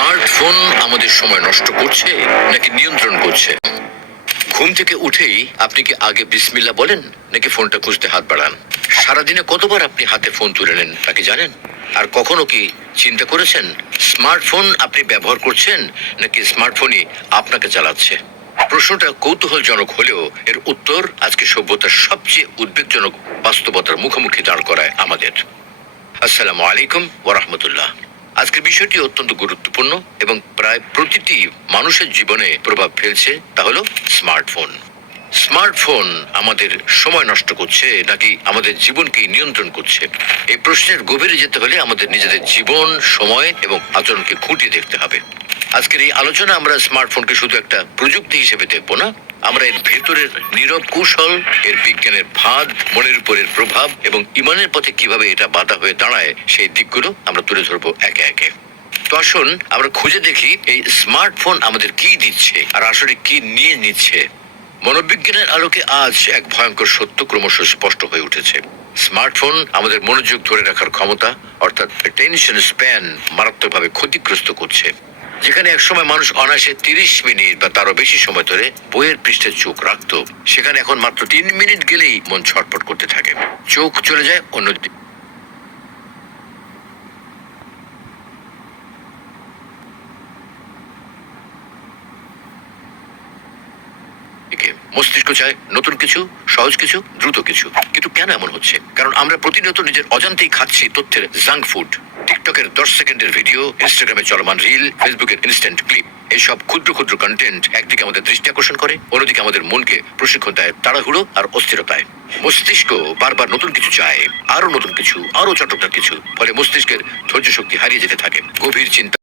Smartphone আমাদের সময় নষ্ট করছে নাকি নিয়ন্ত্রণ করছে? ঘুম থেকে উঠেই আপনি কি আগে বিসমিল্লা বলেন, নাকি ফোনটা খুঁজতে হাত বাড়ান? সারাদিনে কতবার আপনি হাতে ফোন তুলে নেন, তা কি জানেন? আর কখনো কি চিন্তা করেছেন, স্মার্টফোন আপনি ব্যবহার করছেন, নাকি স্মার্টফোনই আপনাকে চালাচ্ছে? প্রশ্নটা কৌতূহলজনক হলেও এর উত্তর আজকে সভ্যতার সবচেয়ে উদ্বেগজনক বাস্তবতার মুখোমুখি দাঁড় করায় আমাদের। আসসালামু আলাইকুম ওরহমতুল্লাহ আজকের বিষয়টি অত্যন্ত গুরুত্বপূর্ণ এবং প্রায় প্রতিটি মানুষের জীবনে প্রভাব ফেলছে, তা হলো স্মার্টফোন। স্মার্টফোন আমাদের সময় নষ্ট করছে নাকি আমাদের জীবনকে নিয়ন্ত্রণ করছে? এই প্রশ্নের গভীরে যেতে হলে আমাদের নিজেদের জীবন, সময় এবং আচরণকে খুঁটিয়ে দেখতে হবে। আজকের এই আলোচনা আমরা স্মার্টফোনকে শুধু একটা প্রযুক্তি হিসেবে দেখব না আমরা এর ভেতরের নীরব কৌশল, এর বিজ্ঞানের ফাঁদ, মনের উপরের প্রভাব এবং ইমানের পথে কীভাবে এটা বাধা হয়ে দাঁড়ায়, সেই দিকগুলো আমরা তুলে ধরবো একে একে। তো আসুন, আমরা খুঁজে দেখি এই স্মার্টফোন আমাদের কি দিচ্ছে আর আসলে কি নিয়ে নিচ্ছে। মনোবিজ্ঞানের আলোকে আজ এক ভয়ঙ্কর সত্য ক্রমশ স্পষ্ট হয়ে উঠেছে। স্মার্টফোন আমাদের মনোযোগ ধরে রাখার ক্ষমতা, অর্থাৎ টেনশন স্প্যান মারাত্মকভাবে ক্ষতিগ্রস্ত করছে। যেখানে একসময় মানুষ অনায়াসে তিরিশ মিনিট বা তারও বেশি সময় ধরে বইয়ের পৃষ্ঠে চোখ রাখত। সেখানে এখন মাত্র তিন মিনিট গেলেই মন ছটফট করতে থাকে। চোখ চলে যায় অন্যদিকে। দিকে মস্তিষ্ক চায় নতুন কিছু, সহজ কিছু, দ্রুত কিছু। কিন্তু কেন এমন হচ্ছে? কারণ আমরা প্রতিনিয়ত নিজের অজান্তেই খাচ্ছি তথ্যের জাঙ্ক ফুড টিকটকের দশ সেকেন্ডের ভিডিও ইনস্টাগ্রামে চলমান রিল ফেসবুকের ইনস্ট্যান্ট ক্লিপ এইসব ক্ষুদ্র ক্ষুদ্র কন্টেন্ট একদিকে আমাদের দৃষ্টি আকর্ষণ করে, অন্যদিকে আমাদের মনকে প্রশিক্ষণ দেয় তাড়াহুড়ো আর অস্থিরতায়। মস্তিষ্ক বারবার নতুন কিছু চায় আরও নতুন কিছু আরও চটকদার কিছু, ফলে মস্তিষ্কের ধৈর্য শক্তি হারিয়ে যেতে থাকে। গভীর চিন্তা